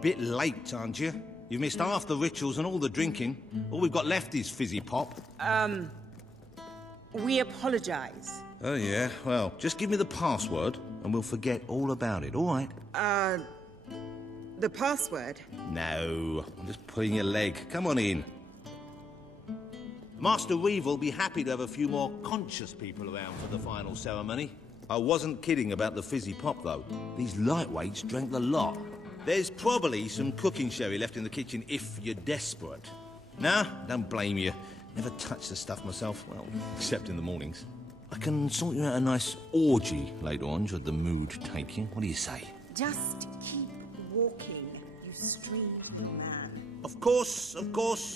Bit late, aren't you? You've missed half the rituals and all the drinking. All we've got left is fizzy pop. We apologize. Oh, yeah? Well, just give me the password and we'll forget all about it, all right? The password? No, I'm just pulling your leg. Come on in. Master Reaver will be happy to have a few more conscious people around for the final ceremony. I wasn't kidding about the fizzy pop, though. These lightweights drank the lot. There's probably some cooking sherry left in the kitchen if you're desperate. Nah, don't blame you. Never touched the stuff myself, well, except in the mornings. I can sort you out a nice orgy later on, should the mood take you. What do you say? Just keep walking, you strange man. Of course,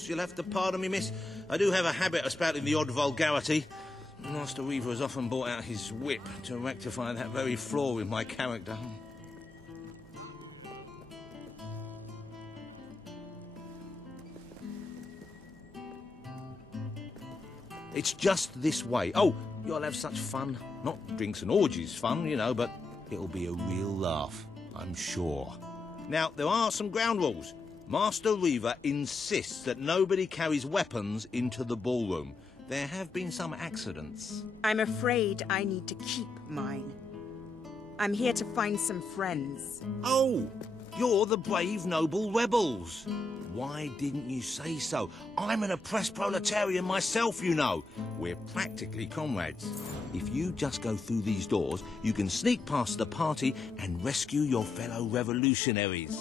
you'll have to pardon me, miss. I do have a habit of spouting the odd vulgarity. Master Reaver has often brought out his whip to rectify that very flaw in my character. It's just this way. Oh, you'll have such fun. Not drinks and orgies fun, you know, but it'll be a real laugh, I'm sure. Now, there are some ground rules. Master Reaver insists that nobody carries weapons into the ballroom. There have been some accidents. I'm afraid I need to keep mine. I'm here to find some friends. Oh, you're the brave, noble rebels. Why didn't you say so? I'm an oppressed proletarian myself, you know. We're practically comrades. If you just go through these doors, you can sneak past the party and rescue your fellow revolutionaries.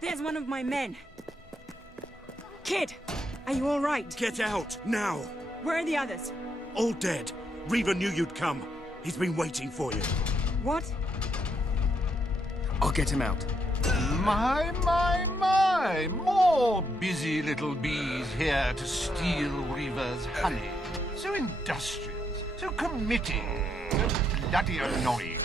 There's one of my men. Kid, are you all right? Get out, now! Where are the others? All dead. Reaver knew you'd come. He's been waiting for you. What? I'll get him out. My! More busy little bees here to steal Reaver's honey. So industrious, so committing, so bloody annoying.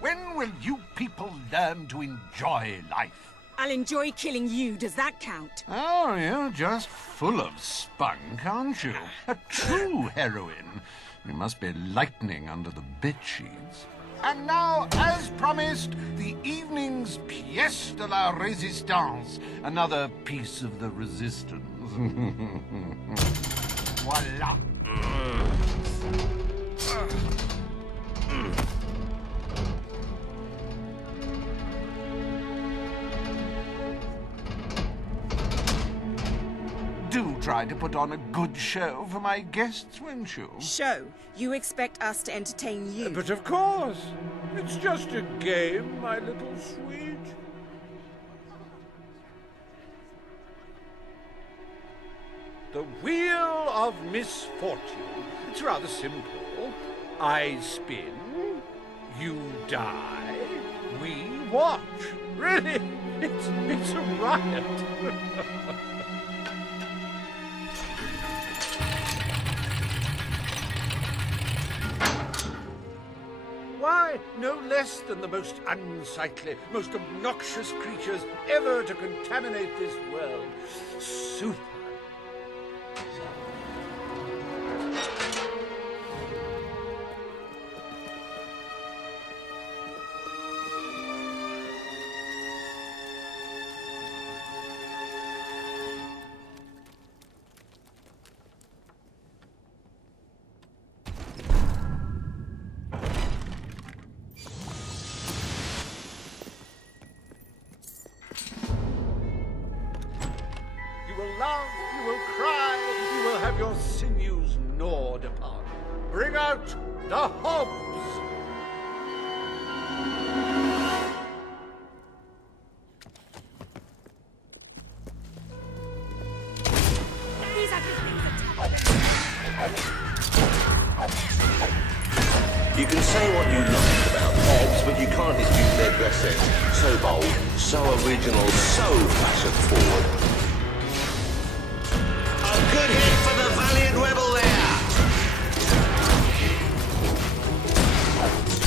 When will you people learn to enjoy life? I'll enjoy killing you. Does that count? Oh, you're just full of spunk, aren't you? A true heroine. You must be lightning under the bedsheets. And now, as promised, the evening's pièce de la résistance. Another piece of the resistance. Voila. Do try to put on a good show for my guests, won't you? Show? You expect us to entertain you? But of course. It's just a game, my little sweet. The Wheel of Misfortune. It's rather simple. I spin, you die, we watch. Really, it's a riot. Why, no less than the most unsightly, most obnoxious creatures ever to contaminate this world. Super. You will laugh, you will cry, you will have your sinews gnawed upon. Bring out the hobs! These ugly things are You can say what you like about Hobbs, but you can't dispute their dressing. So bold, so original, so fashion-forward. A good hit for the valiant rebel there!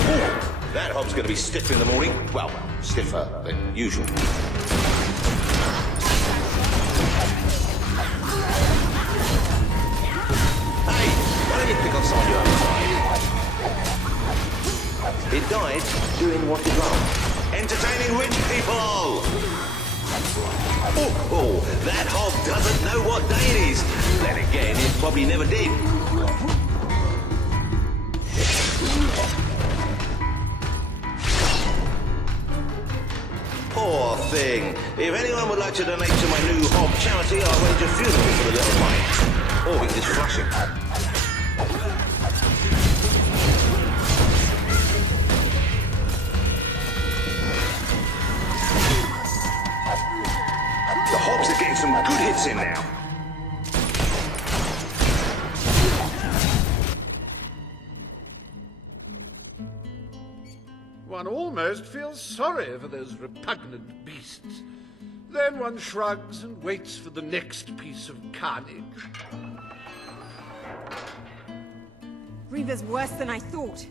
Ooh, that Hobbs going to be stiff in the morning. Well, stiffer than usual. Hey, why don't you pick on someone you outside? It died doing what it loved. Entertaining rich people! Oh, that hob doesn't know what day it is. Then again, it probably never did. Poor thing. If anyone would like to donate to my new hob charity, I'll arrange a funeral for the little mite. Oh, it is flushing. The hobs are getting some good hits in now. One almost feels sorry for those repugnant beasts. Then one shrugs and waits for the next piece of carnage. Reaver's worse than I thought.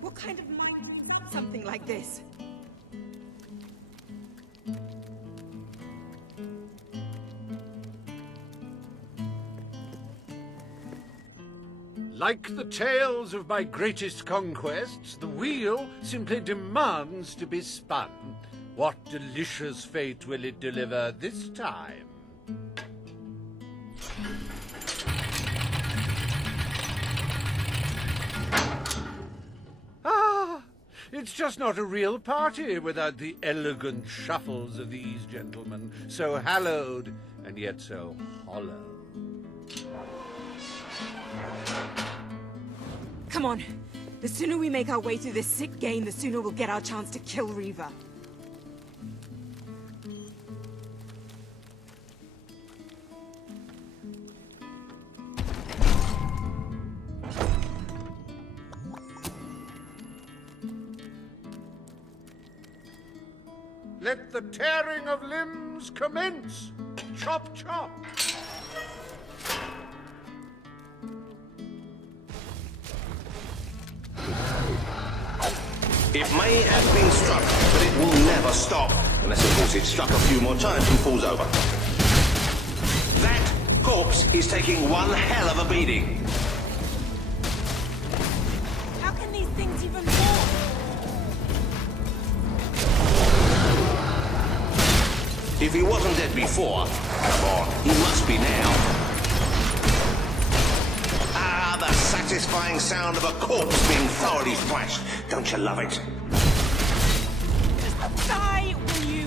What kind of mind does something like this? Like the tales of my greatest conquests, the wheel simply demands to be spun. What delicious fate will it deliver this time? Ah, it's just not a real party without the elegant shuffles of these gentlemen, so hallowed and yet so hollow. Come on. The sooner we make our way through this sick game, the sooner we'll get our chance to kill Reaver. Let the tearing of limbs commence! Chop, chop! It may have been struck, but it will never stop. Unless, of course, it's struck a few more times and falls over. That corpse is taking one hell of a beating. How can these things even walk? If he wasn't dead before, come on, he must be now. Ah, the satisfying sound of a corpse being thoroughly thrashed. Don't you love it? Just die, will you?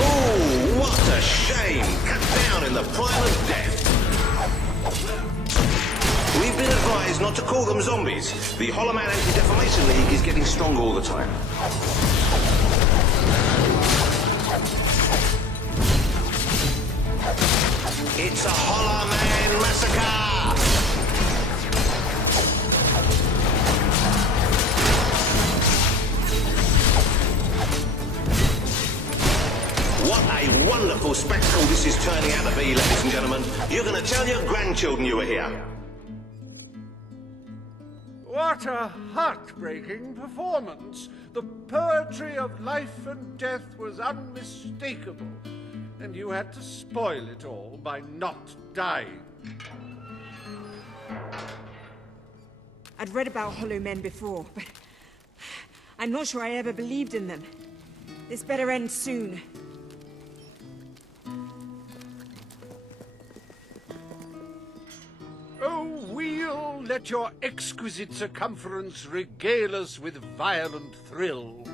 Oh, what a shame! Cut down in the prime of death. We've been advised not to call them zombies. The Hollow Man Anti-Defamation League is getting stronger all the time. It's a Hollow Man massacre! What a wonderful spectacle this is turning out to be, ladies and gentlemen. You're going to tell your grandchildren you were here. What a heartbreaking performance! The poetry of life and death was unmistakable, and you had to spoil it all by not dying. I'd read about Hollow Men before, but I'm not sure I ever believed in them. This better end soon. Oh, wheel, let your exquisite circumference regale us with violent thrills.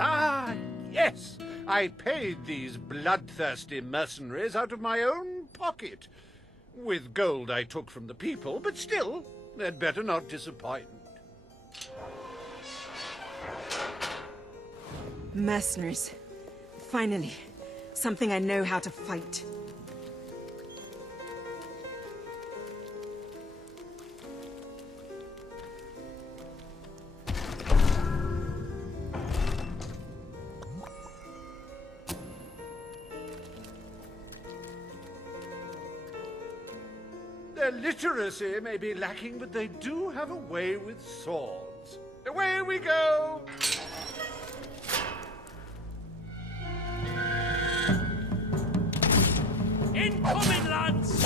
Ah, yes! I paid these bloodthirsty mercenaries out of my own pocket. With gold I took from the people, but still, they'd better not disappoint. Mercenaries. Finally, something I know how to fight. Their literacy may be lacking, but they do have a way with swords. away we go! Incoming, lads!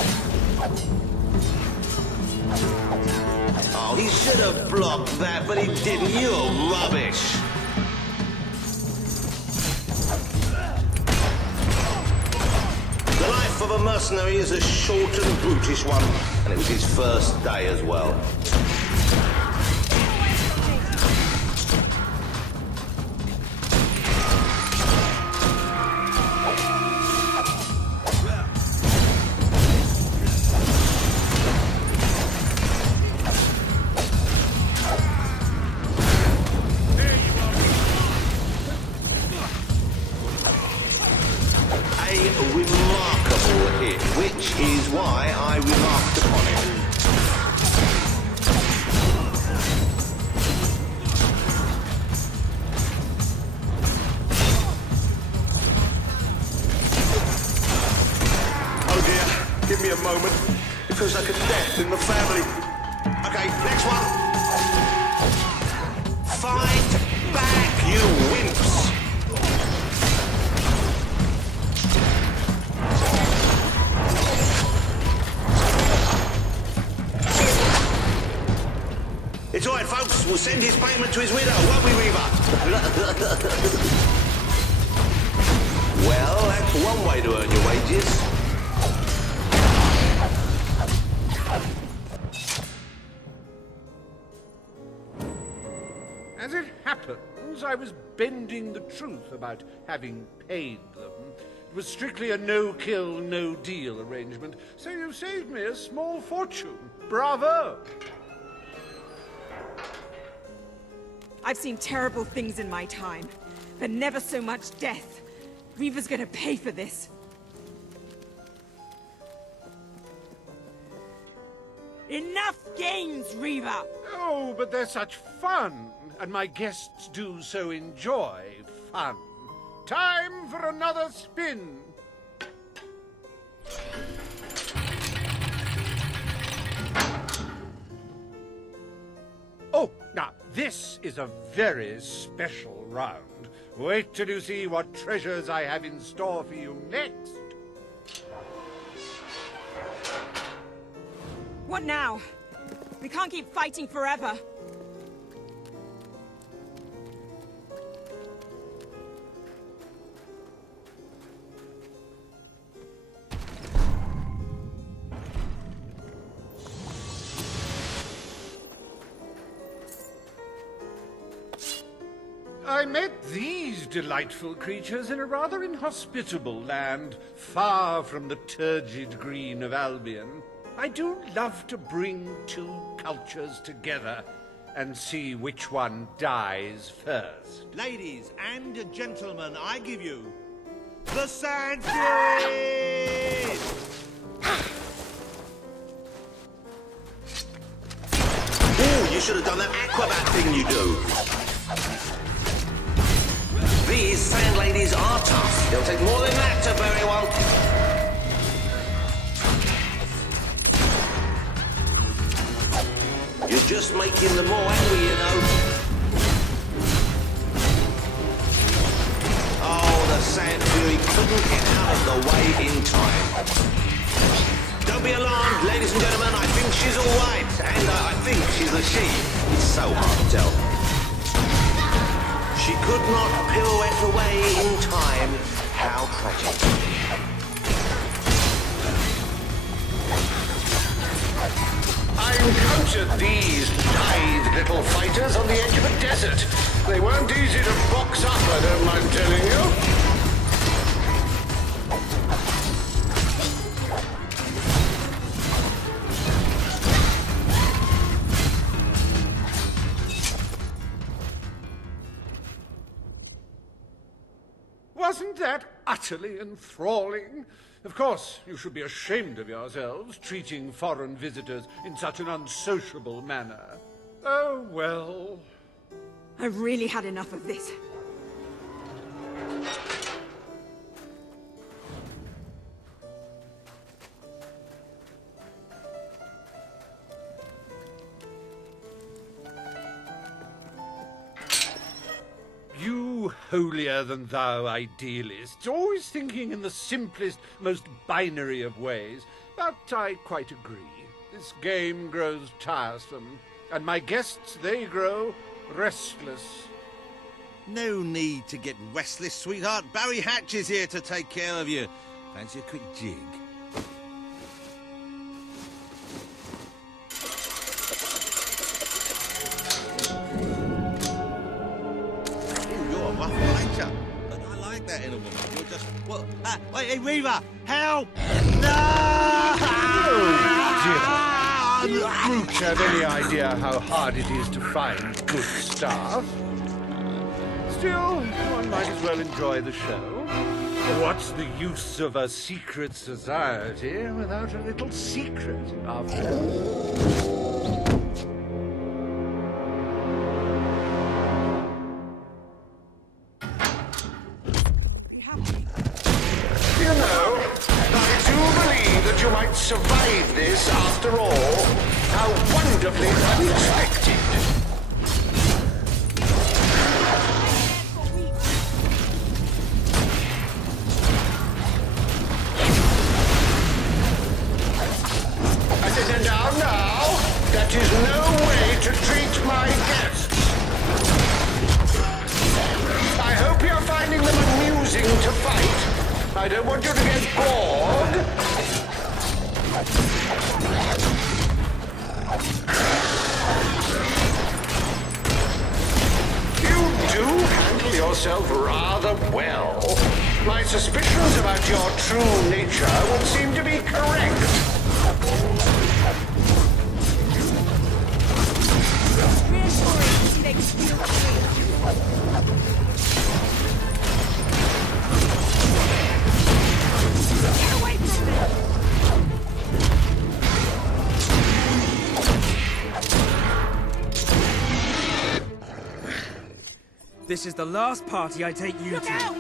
Oh, he should have blocked that, but he didn't. You're rubbish. The life of a mercenary is a short and brutish one, and it was his first day as well. Which is why I remarked upon it. Oh dear, give me a moment. It feels like a death in the family. Okay, next one. Fight back, you wimps! It's all right, folks. We'll send his payment to his widow, won't we, Reaver? Well, that's one way to earn your wages. As it happens, I was bending the truth about having paid them. It was strictly a no-kill, no-deal arrangement, so you've saved me a small fortune. Bravo! I've seen terrible things in my time, but never so much death. Reaver's gonna pay for this. Enough games, Reaver! Oh, but they're such fun, and my guests do so enjoy fun. Time for another spin. Oh, now, this is a very special round. Wait till you see what treasures I have in store for you next. What now? We can't keep fighting forever. I met these delightful creatures in a rather inhospitable land, far from the turgid green of Albion. I do love to bring two cultures together and see which one dies first. Ladies and gentlemen, I give you the Sand Fury! Ooh, you should have done that acrobat thing you do. These sand ladies are tough. It'll take more than that to bury one. You're just making them more angry, you know. Oh, the Sand Fury couldn't get out of the way in time. Don't be alarmed, ladies and gentlemen. I think she's all right. And I think she's a she. It's so hard to tell. She could not pirouette away in time. How tragic. I encountered these lithe little fighters on the edge of a desert. They weren't easy to box up, I don't mind telling you. Wasn't that utterly enthralling? Of course, you should be ashamed of yourselves, treating foreign visitors in such an unsociable manner. Oh, well. I've really had enough of this. holier-than-thou idealists, always thinking in the simplest, most binary of ways. But I quite agree. This game grows tiresome, and my guests, they grow restless. No need to get restless, sweetheart. Barry Hatch is here to take care of you. Fancy a quick jig? Ooh, you're a rough one, ain't you? But I like that in a woman. You're just... What? Wait, hey, Reaver! Help! No! Do brutes have any idea how hard it is to find good staff? Still, one might as well enjoy the show. What's the use of a secret society without a little secret, after all? You know, I do believe that you might survive this after all. How wonderfully unexpected. Now, that is no way to treat my guests. I hope you're finding them amusing to fight. I don't want you to get bored. You do handle yourself rather well. My suspicions about your true nature would seem to be correct. This is the last party I take you to.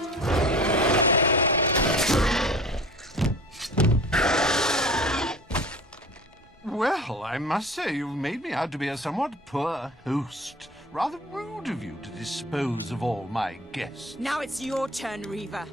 Well, I must say you've made me out to be a somewhat poor host. Rather rude of you to dispose of all my guests. Now it's your turn, Reaver.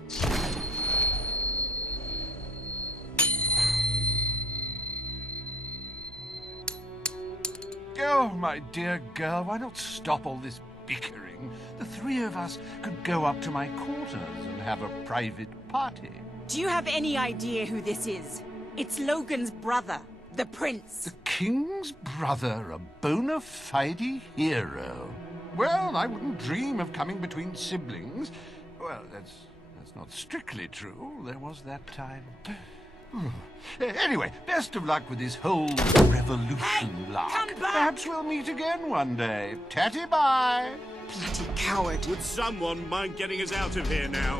Oh, my dear girl, why not stop all this bickering? The three of us could go up to my quarters and have a private party. Do you have any idea who this is? It's Logan's brother, the Prince. The King's brother, a bona fide hero. Well, I wouldn't dream of coming between siblings. Well, that's not strictly true. There was that time. Anyway, best of luck with this whole revolution lark. Come back! Perhaps we'll meet again one day. Tatty bye. Bloody coward. Would someone mind getting us out of here now?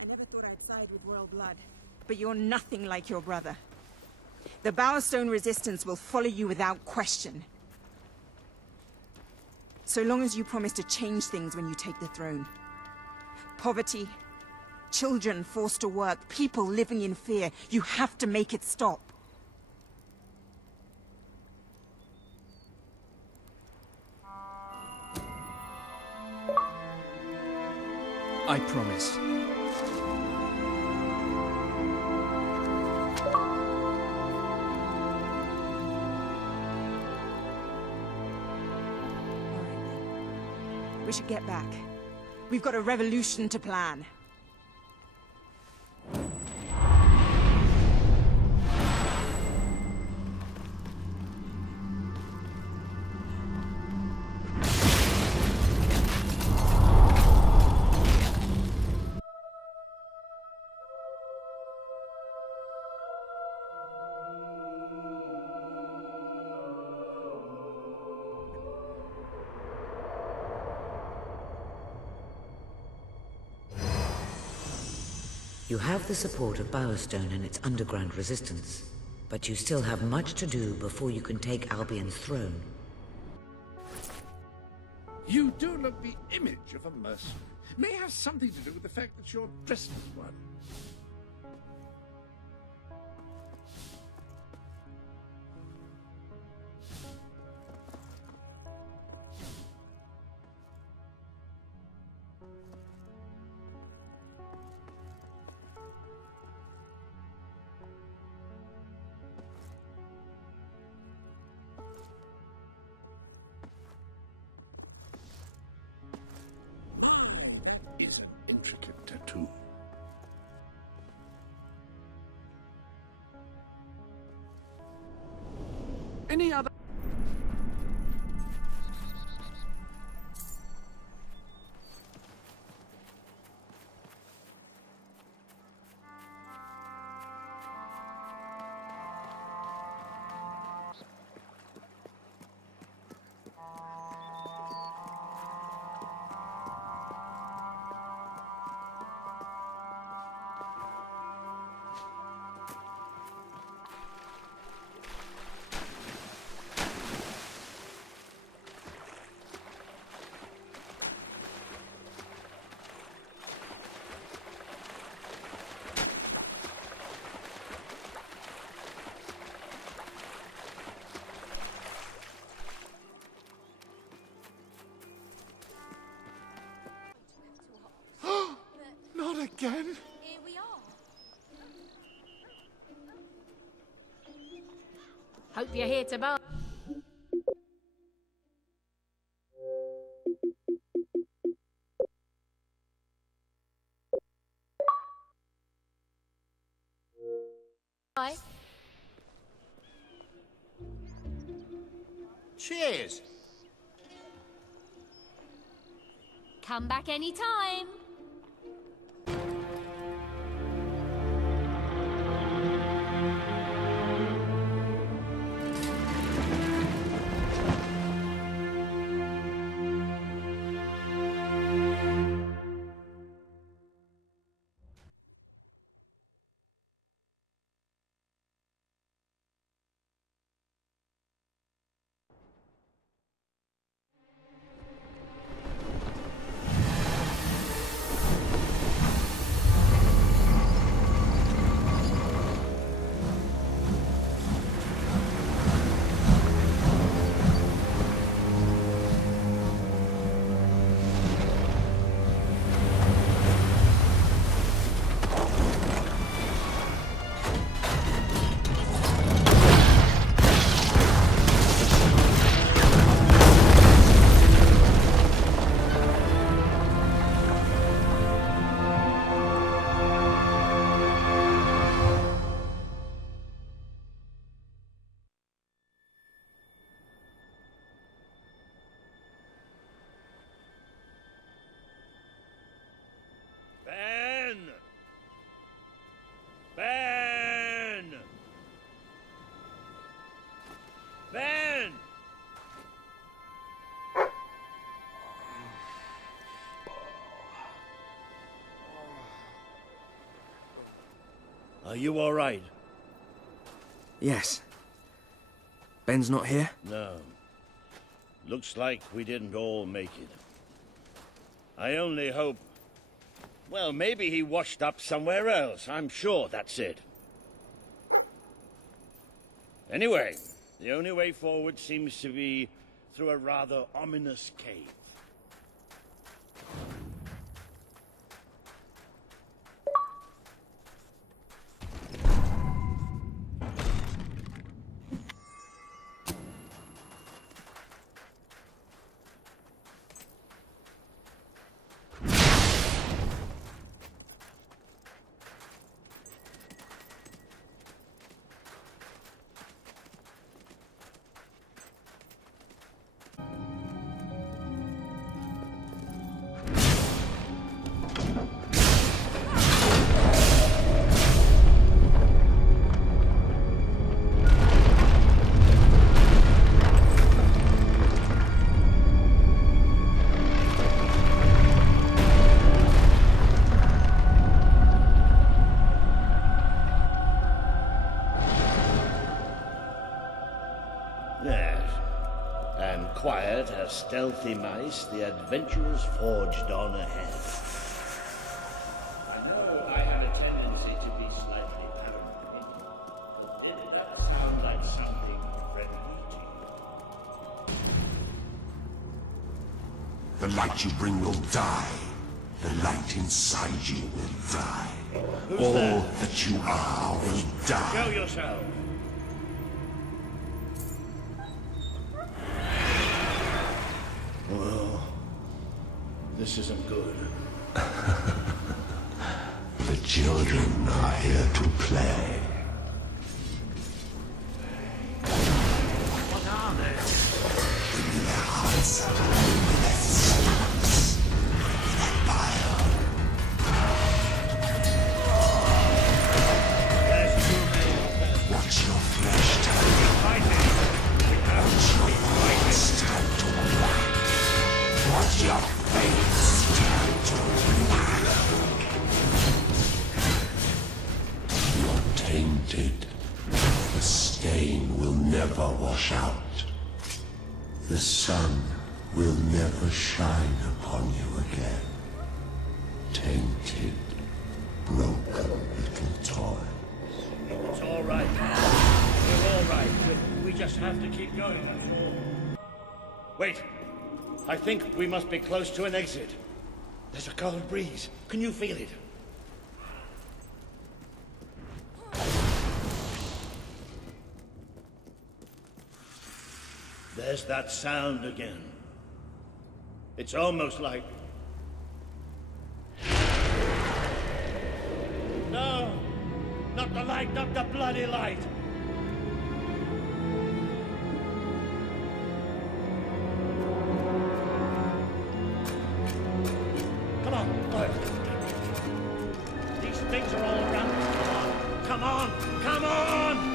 I never thought I'd side with royal blood, but you're nothing like your brother. The Bowerstone Resistance will follow you without question. So long as you promise to change things when you take the throne. Poverty, children forced to work, people living in fear. You have to make it stop. I promise. We should get back. We've got a revolution to plan. You have the support of Bowerstone and its underground resistance, but you still have much to do before you can take Albion's throne. You do look the image of a mercenary. May have something to do with the fact that you're dressed as one. Is an intricate tattoo. Any other? Not again. Here we are. Hope you're here to buy. Bye. Cheers. Come back anytime. Ben! Are you all right? Yes. Ben's not here? No. Looks like we didn't all make it. I only hope... Well, maybe he washed up somewhere else. I'm sure that's it. Anyway, the only way forward seems to be through a rather ominous cave. and quiet as stealthy mice, the adventurers forged on ahead. I know I have a tendency to be slightly paranoid. Didn't that sound like something friendly to you? The light you bring will die. The light inside you will die. All that you are will die. Show yourself. Well, this isn't good. The children are here to play. What are they? In their hearts are luminous stars. That fire. There's too many. Watch your flesh turn to fighting. Watch your fates turn to black. Watch your fates turn to black. You're tainted. The stain will never wash out. The sun will never shine upon you again. Tainted, broken little toys. It's all right. We're all right. We just have to keep going, that's all. Wait. I think we must be close to an exit. There's a cold breeze. Can you feel it? There's that sound again. It's almost like... No! Not the light, not the bloody light! Come on, boy. These things are all around. Come on, come on!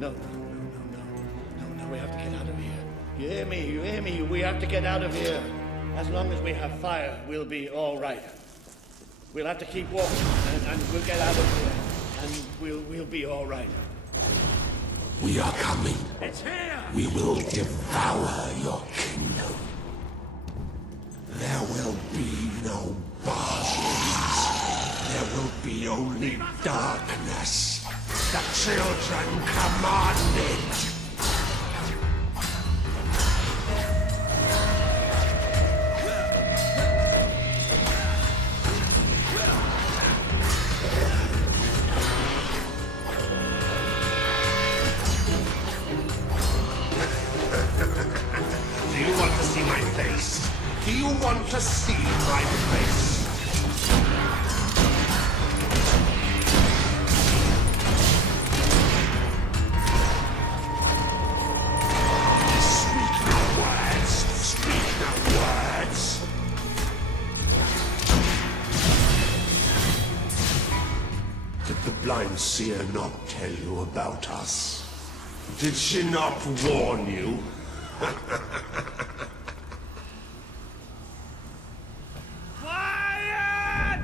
No, we have to get out of here. You hear me? We have to get out of here. As long as we have fire, we'll be all right. We'll have to keep walking, and we'll get out of here, and we'll be all right. We are coming. It's here! We will devour your kingdom. There will be no bargains. There will be only darkness. The children command it. Do you want to see my face? Do you want to see my face? Blind seer not tell you about us? Did she not warn you? Quiet!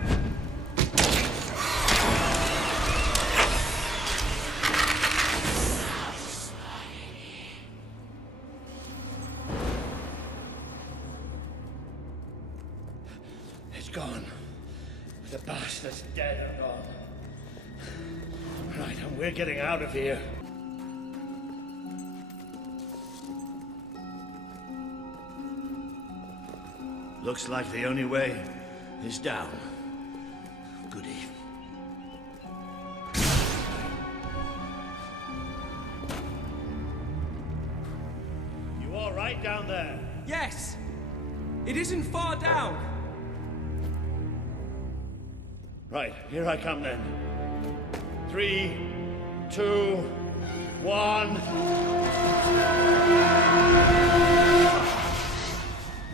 It's gone. The bastard's dead and all. Right, and we're getting out of here. Looks like the only way is down. Good evening. You all right down there? Yes! It isn't far down! Right, here I come then. 3, 2, 1.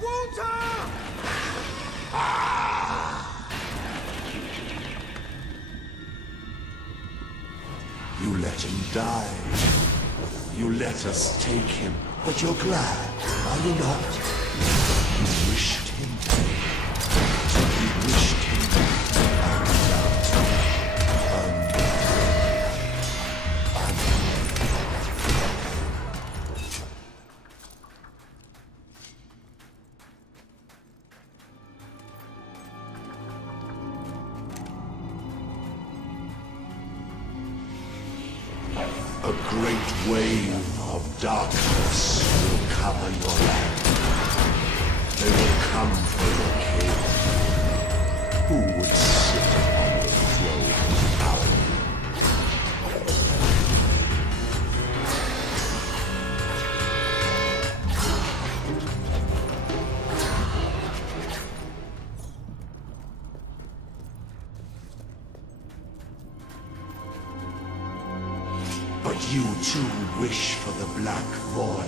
Walter! You let him die. You let us take him, but you're glad, are you not? You wished him dead. You wished him A great wave of darkness will cover your land. They will come for your king. Who would sit on the throne without you? But you too wish for the Black Void.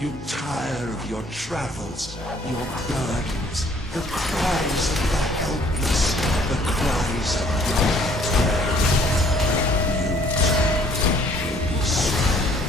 You tire of your travels, your burdens, the cries of the helpless, the cries of your dead. You too will be swallowed.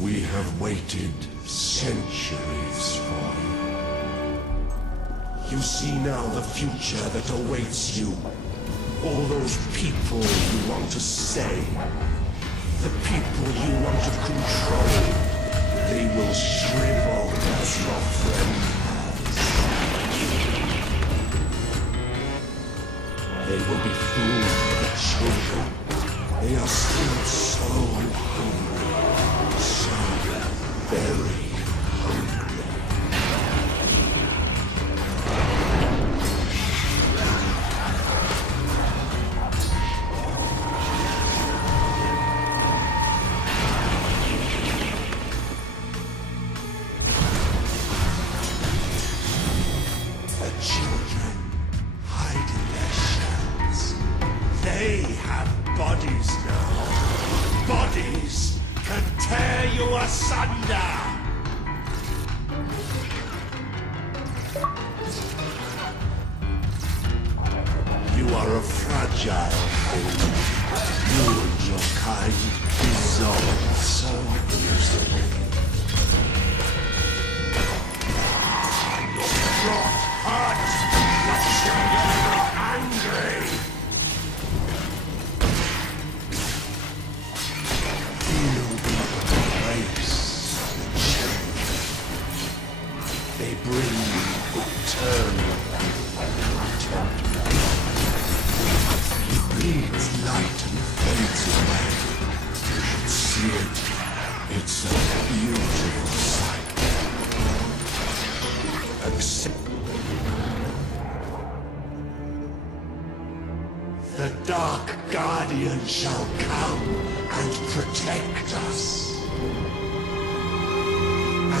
We have waited centuries for you. You see now the future that awaits you. All those people you want to save, the people you want to control, they will shrivel as your friend has. They will be food for the children. They are still so hungry, so very hungry. The children hide in their shells. They have bodies now. Bodies can tear you asunder. You are a fragile thing. You and your kind dissolve so easily. Your rot hurts. Your children are angry. Feel the embrace of the children. They bring you eternal contentment. It bleeds light and fades away. You should see it. It's a beautiful sight. Accept. The Dark Guardian shall come and protect us.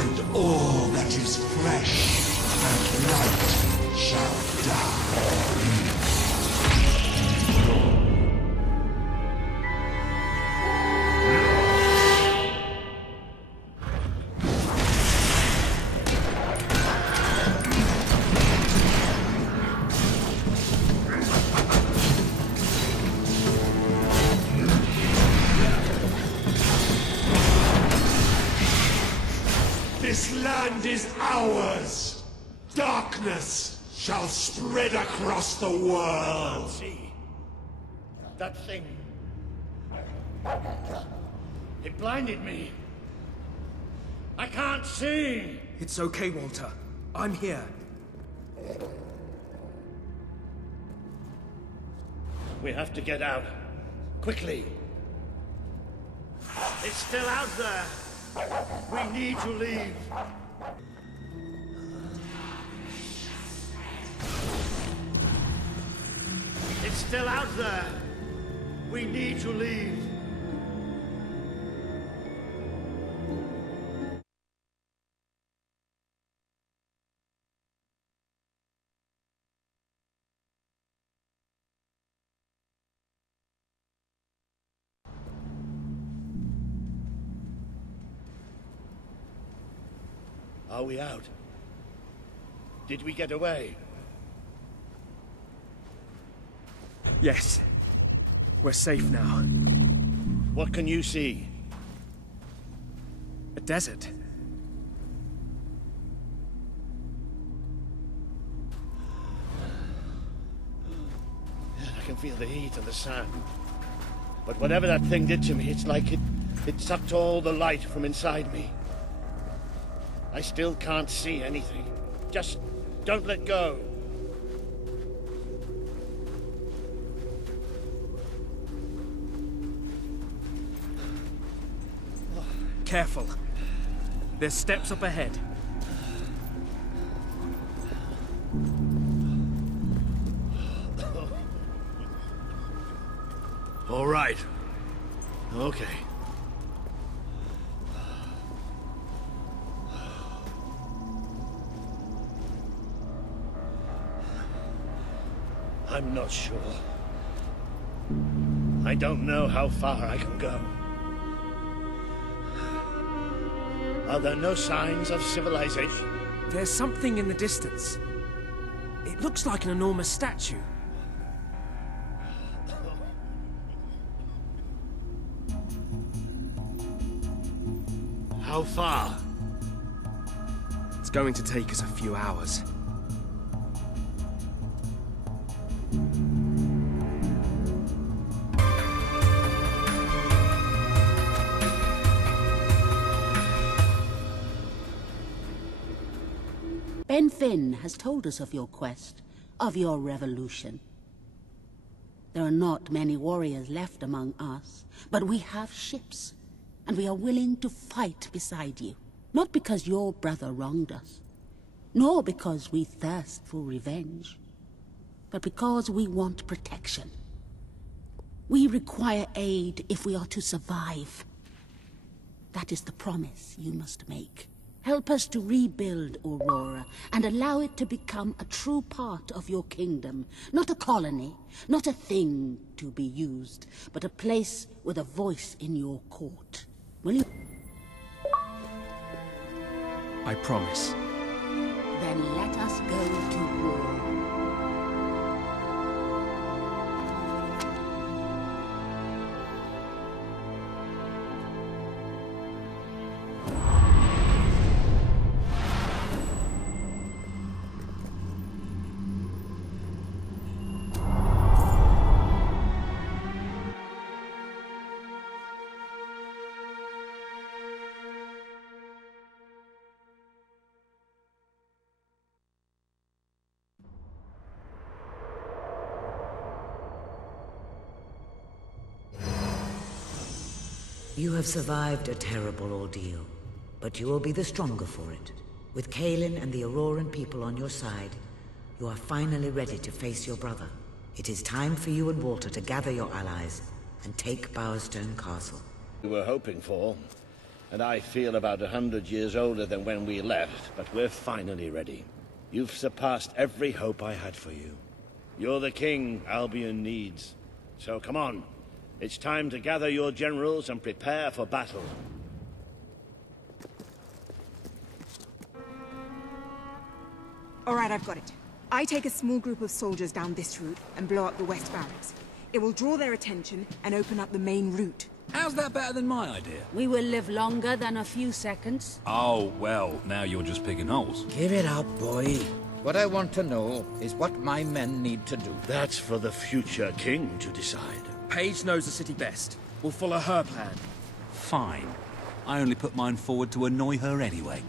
And all that is fresh and light shall die. This land is ours. Darkness shall spread across the world. See, that thing. It blinded me. I can't see. It's okay, Walter. I'm here. We have to get out. Quickly. It's still out there. We need to leave. It's still out there. We need to leave. Are we out? Did we get away? Yes. We're safe now. What can you see? A desert. I can feel the heat of the sand. But whatever that thing did to me, it's like it sucked all the light from inside me. I still can't see anything. Just don't let go. Careful. There's steps up ahead. All right. Okay. I'm not sure. I don't know how far I can go. Are there no signs of civilization? There's something in the distance. It looks like an enormous statue. How far? It's going to take us a few hours. Ben Finn has told us of your quest, of your revolution. There are not many warriors left among us, but we have ships, and we are willing to fight beside you. Not because your brother wronged us, nor because we thirst for revenge, but because we want protection. We require aid if we are to survive. That is the promise you must make. Help us to rebuild Aurora and allow it to become a true part of your kingdom. Not a colony, not a thing to be used, but a place with a voice in your court. Will you? I promise. Then let us go to war. You have survived a terrible ordeal, but you will be the stronger for it. With Kaelin and the Auroran people on your side, you are finally ready to face your brother. It is time for you and Walter to gather your allies and take Bowerstone Castle. We were hoping for, and I feel about 100 years older than when we left, but we're finally ready. You've surpassed every hope I had for you. You're the king Albion needs. So come on. It's time to gather your generals and prepare for battle. All right, I've got it. I take a small group of soldiers down this route and blow up the west barracks. It will draw their attention and open up the main route. How's that better than my idea? We will live longer than a few seconds. Oh, well, now you're just picking holes. Give it up, boy. What I want to know is what my men need to do. That's for the future king to decide. Paige knows the city best. We'll follow her plan. Fine. I only put mine forward to annoy her anyway.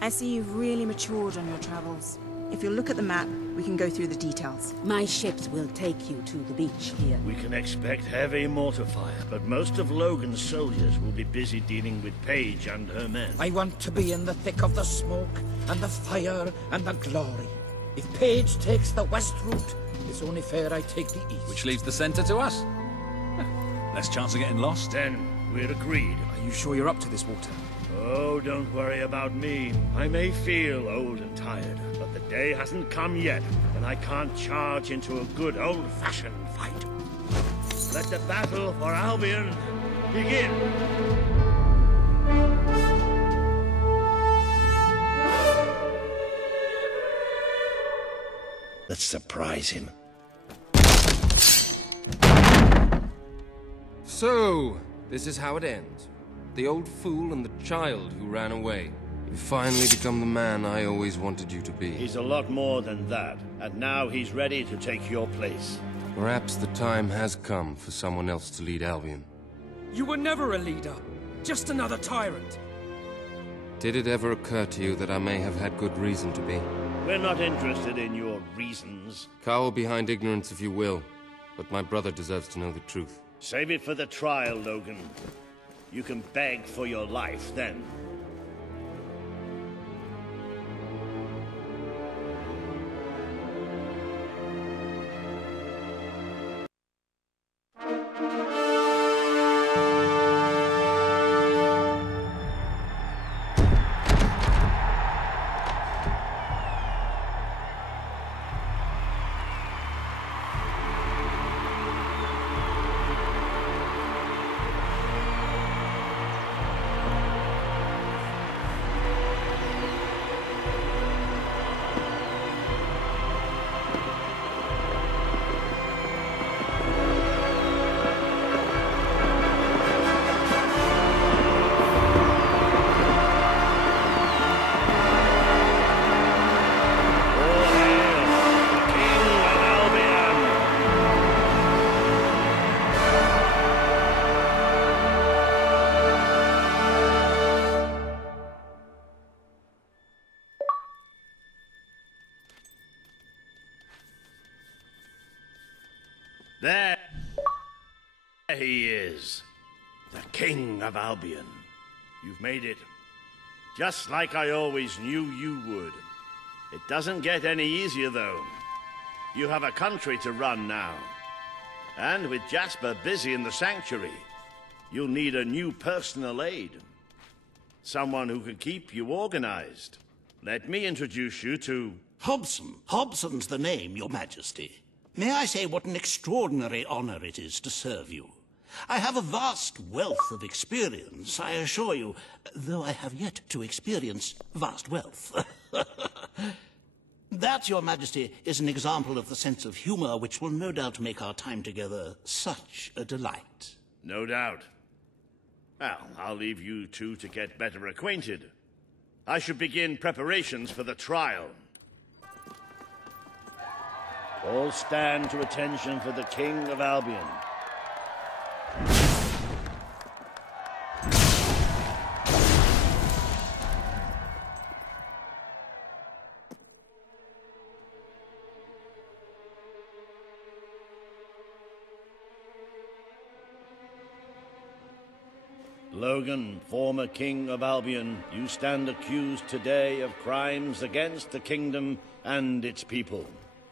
I see you've really matured on your travels. If you'll look at the map, we can go through the details. My ships will take you to the beach here. We can expect heavy mortar fire, but most of Logan's soldiers will be busy dealing with Paige and her men. I want to be in the thick of the smoke, and the fire, and the glory. If Paige takes the west route, it's only fair I take the east. Which leaves the center to us. Less chance of getting lost. Then we're agreed. Are you sure you're up to this, Walter? Oh, don't worry about me. I may feel old and tired, but the day hasn't come yet when I can't charge into a good old-fashioned fight. Let the battle for Albion begin! Let's surprise him. So, this is how it ends. The old fool and the child who ran away. You finally become the man I always wanted you to be. He's a lot more than that, and now he's ready to take your place. Perhaps the time has come for someone else to lead Albion. You were never a leader, just another tyrant. Did it ever occur to you that I may have had good reason to be? We're not interested in your reasons. Cower behind ignorance if you will, but my brother deserves to know the truth. Save it for the trial, Logan. You can beg for your life then. There he is, the King of Albion. You've made it, just like I always knew you would. It doesn't get any easier, though. You have a country to run now. And with Jasper busy in the sanctuary, you'll need a new personal aide. Someone who can keep you organized. Let me introduce you to... Hobson. Hobson's the name, Your Majesty. May I say what an extraordinary honor it is to serve you? I have a vast wealth of experience, I assure you, though I have yet to experience vast wealth. That, Your Majesty, is an example of the sense of humor which will no doubt make our time together such a delight. No doubt. Well, I'll leave you two to get better acquainted. I should begin preparations for the trial. All stand to attention for the King of Albion. Logan, former King of Albion, you stand accused today of crimes against the kingdom and its people.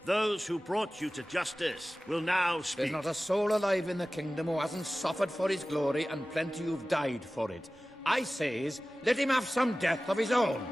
Those who brought you to justice will now speak. There's not a soul alive in the kingdom who hasn't suffered for his glory, and plenty who've died for it. I says, let him have some death of his own.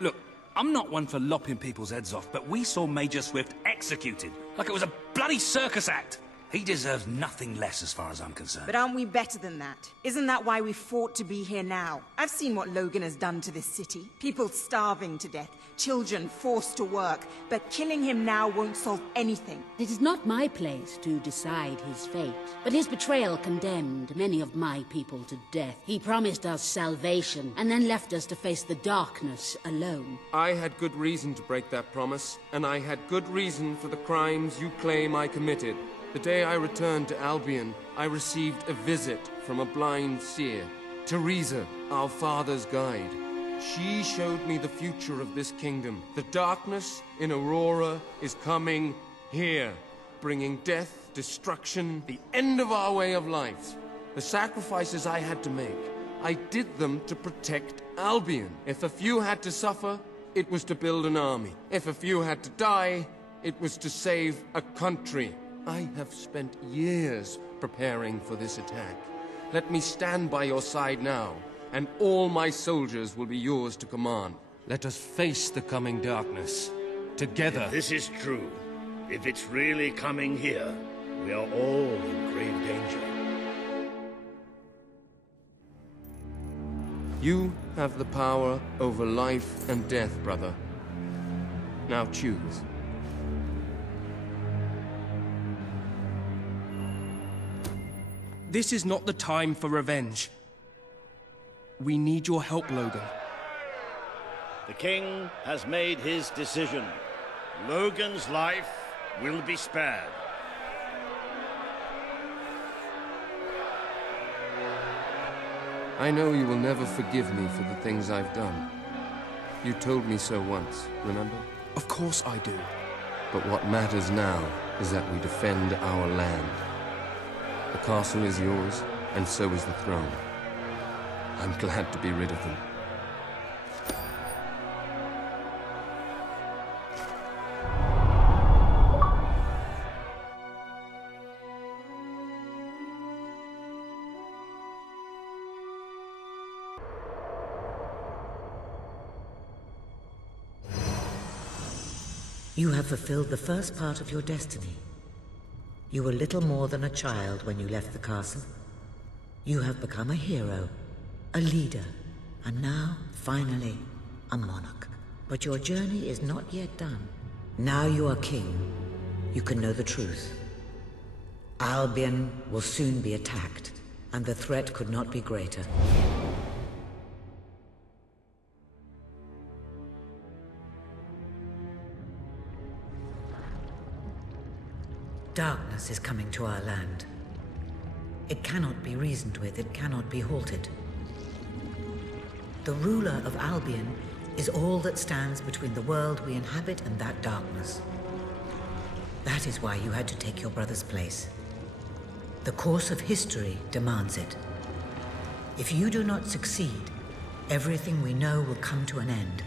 Look, I'm not one for lopping people's heads off, but we saw Major Swift executed like it was a bloody circus act. He deserves nothing less as far as I'm concerned. But aren't we better than that? Isn't that why we fought to be here now? I've seen what Logan has done to this city. People starving to death, children forced to work. But killing him now won't solve anything. It is not my place to decide his fate, but his betrayal condemned many of my people to death. He promised us salvation, and then left us to face the darkness alone. I had good reason to break that promise, and I had good reason for the crimes you claim I committed. The day I returned to Albion, I received a visit from a blind seer, Teresa, our father's guide. She showed me the future of this kingdom. The darkness in Aurora is coming here, bringing death, destruction, the end of our way of life. The sacrifices I had to make, I did them to protect Albion. If a few had to suffer, it was to build an army. If a few had to die, it was to save a country. I have spent years preparing for this attack. Let me stand by your side now, and all my soldiers will be yours to command. Let us face the coming darkness, together. If this is true, if it's really coming here, we are all in grave danger. You have the power over life and death, brother. Now choose. This is not the time for revenge. We need your help, Logan. The king has made his decision. Logan's life will be spared. I know you will never forgive me for the things I've done. You told me so once, remember? Of course I do. But what matters now is that we defend our land. The castle is yours, and so is the throne. I'm glad to be rid of them. You have fulfilled the first part of your destiny. You were little more than a child when you left the castle. You have become a hero, a leader, and now, finally, a monarch. But your journey is not yet done. Now you are king. You can know the truth. Albion will soon be attacked, and the threat could not be greater. Darkness is coming to our land. It cannot be reasoned with, it cannot be halted. The ruler of Albion is all that stands between the world we inhabit and that darkness. That is why you had to take your brother's place. The course of history demands it. If you do not succeed, everything we know will come to an end.